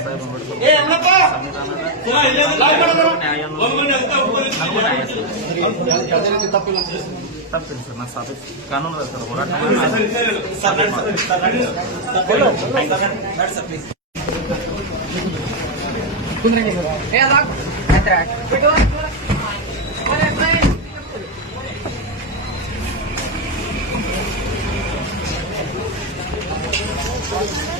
ತಪ್ಪಿಲ್ಲ ಸರ್ ನಾ ಸಾಬೀತು ಕಾನೂನು ಅದ ಸರ್ ಹೋರಾಟ Thank you.